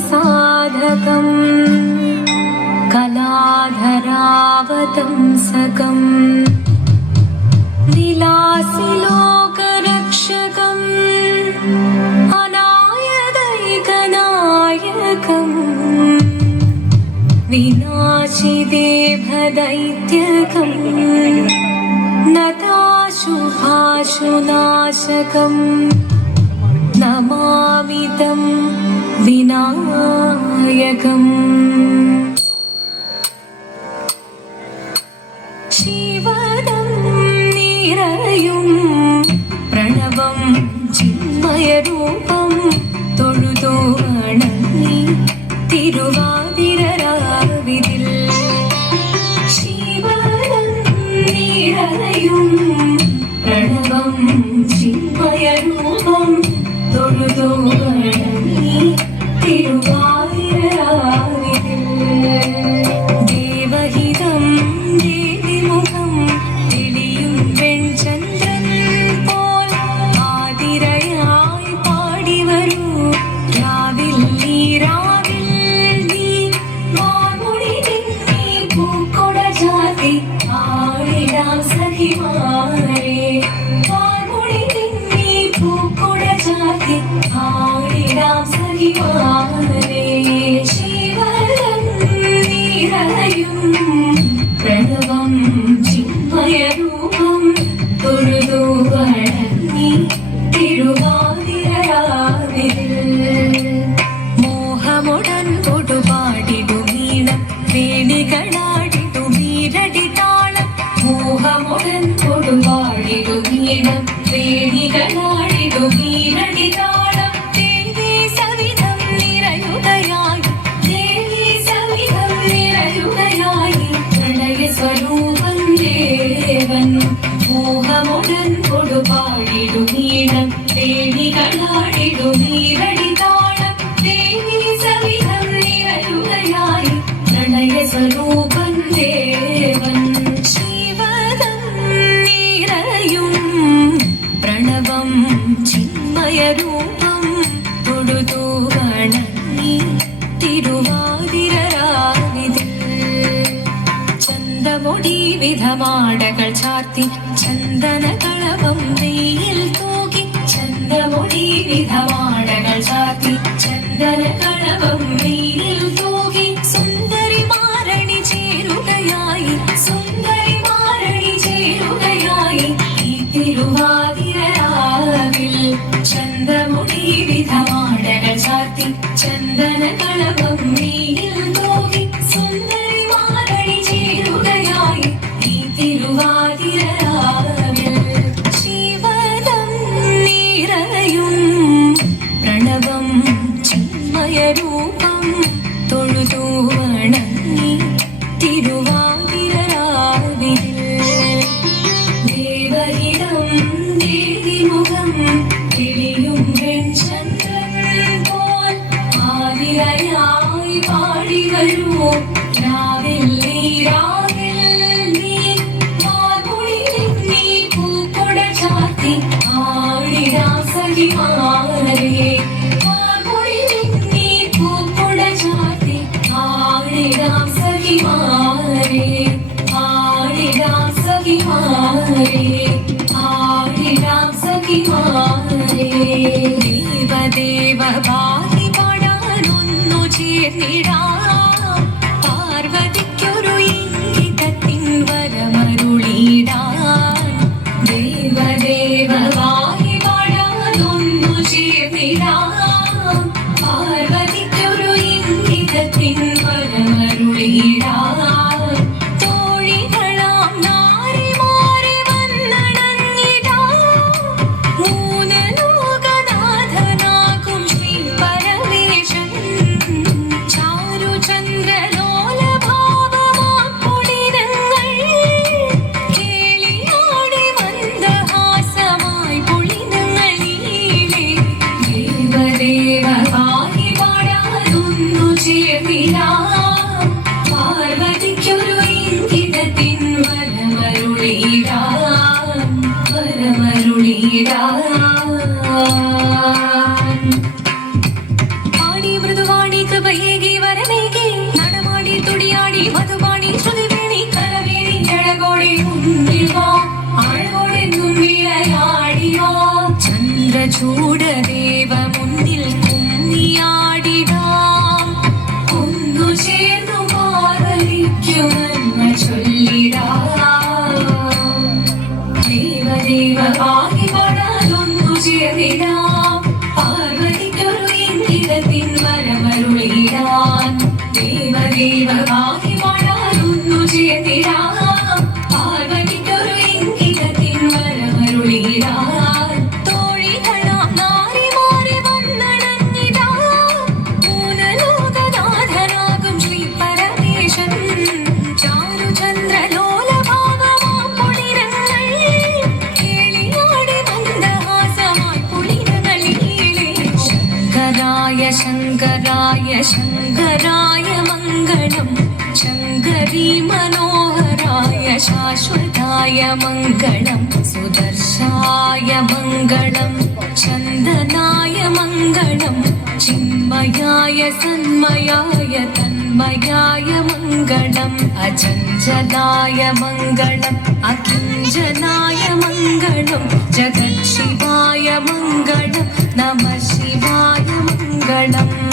साधकम् कलाधरावतंसकम् विलासि लोकरक्षकम् अनायदैकनायकम् विनाशि देवदैत्यकम् नताशुभाशुनाशकम् नमामि तं विनायकम् शिवदं निरयुं प्रणवं चिन्मयरूपं തൊഴുതു വണങ്ങി തിരുവാതിരരാവിതിൽ ശിവദം നിറയും പ്രണവം ചിന്മയരൂപം തൊഴുതു വണങ്ങി തിരുവാതിരരാവിതിൽ ദേവഹിതം ദേവിമുഖം തെളിയും വെൺചന്ദ്രൻ പോൽ ആതിരയായി പാടി വരൂ രാവിൽ നീ മാമുടി നിന്നീ പൂക്കൊട ചാത്തി ആടിടാം സഖിമാരെ മാമുടി നിന്നീ പൂക്കൊട ചാത്തി ആടിടാം സഖിമാരെ ശിവദം നിറയും പ്രണവം ചിന്മയരൂപം തൊഴുതു വണങ്ങി തിരുവാതിരരാവിതിൽ മോഹമുടൻ കൊടുപാടിടുമീണം വേണികളാടിടുമീരടി താളം മോഹമുടൻ കൊടുപാടിടുമീണം വേണികളാടിടുമീരടി താളം ദേവി സവിധം നിറയുകയായി ദേവി സവിധം നിറയുകയായി പ്രണയ സ്വരൂപം ദേവൻ മോഹമുടൻ കൊടുപാടിടുമീണം വേണികളാടിടുമീരടി താളം ദേവി സവിധം നിറയുകയായി പ്രണയ സ്വരൂപം ദേവൻ ശിവദം നിറയും പ്രണവം ചിന്മയരൂപം തൊഴുതു വണങ്ങി തിരുവാതിരരാവിതിൽ ചന്തമൊടി വിധമാടകൾ ചാർത്തി ചന്ദനകളഭം വെയിൽ തൂകി ചന്തമൊടി വിധമാടകൾ ചാർത്തി ചന്ദനകളഭം വെയിൽ തൂകി സുന്ദരി മാരണി ചേരുകയായി സുന്ദരി മാരണി ചേരുകയായി ഈ തിരുവാതിരരാവിൽ ചന്തമുടി വിധമാടകൾ ചാർത്തി ചന്ദനകളഭം വെയിൽ തൂകി സുന്ദരി മാരണി ചേരുകയായി ഈ തിരുവാതിരരാവിൽ ശിവദം നിറയും പ്രണവം ചിന്മയരൂപം തൊഴുതു വണങ്ങി തിരുവാതിരരാവിതിൽ ദേവഹിതം ദേവിമുഖം തെളിയും വെൺചന്ദ്രൻ പോൽ ആതിരയായി പാടി വരൂ രാവിൽ നീ മാർമുടി നിന്നീ പൂക്കൊട ചാത്തി ആടിടാം സഖിമാരെ മാർമുടി നിന്നീ പൂക്കൊട ചാത്തി ആടിടാം സഖിമാരെ ആടിടാം സഖിമാരെ ആടിടാം സഖിമാരെ ദേവദേവ പാടി പാടാനൊന്നു ചേർന്നിടാം പാർവതിക്കൊരു ഇംഗിതത്തിൻ വരമരുളിടാൻ ദേവദേവ പാടി പാടാനൊന്നു ചേർന്നിടാം പാർവതിക്കൊരു ഇംഗിതത്തിൻ വരമരുളിടാൻ തോഴികളാം നാരിമാരെ വന്നണഞ്ഞിടാം മൂന്ന് ലോകനാഥനാകും ശ്രീ പരമേശൻ ചാരുചന്ദ്രലോലഭാവമാം പുളിനങ്ങൾ കേളിയാടി മന്ദഹാസമായി പുളിനങ്ങളീലേ ദേവദേവ പാടി പാടാനൊന്നു ചേർന്നിടാം പാർവതിക്കൊരു ഇംഗിതത്തിൻ വരമരുളിടാൻ വരമരുളിടാൻ പാടി മൃദുവാണിക शङ्कराय शङ्कराय मङ्गलम् शङ्करी मनोहराय शाश्वताय मङ्गलम् सुदर्शाय मङ्गलम् चन्दनाय मङ्गलम् चिन्मयाय सन्मयाय तन्मयाय मङ्गलम् अचञ्चलाय मङ्गलम् अकिञ्चनाय मङ्गलम् जगत्शिवाय मङ्गलम् नमः शिवाय मङ्गलम्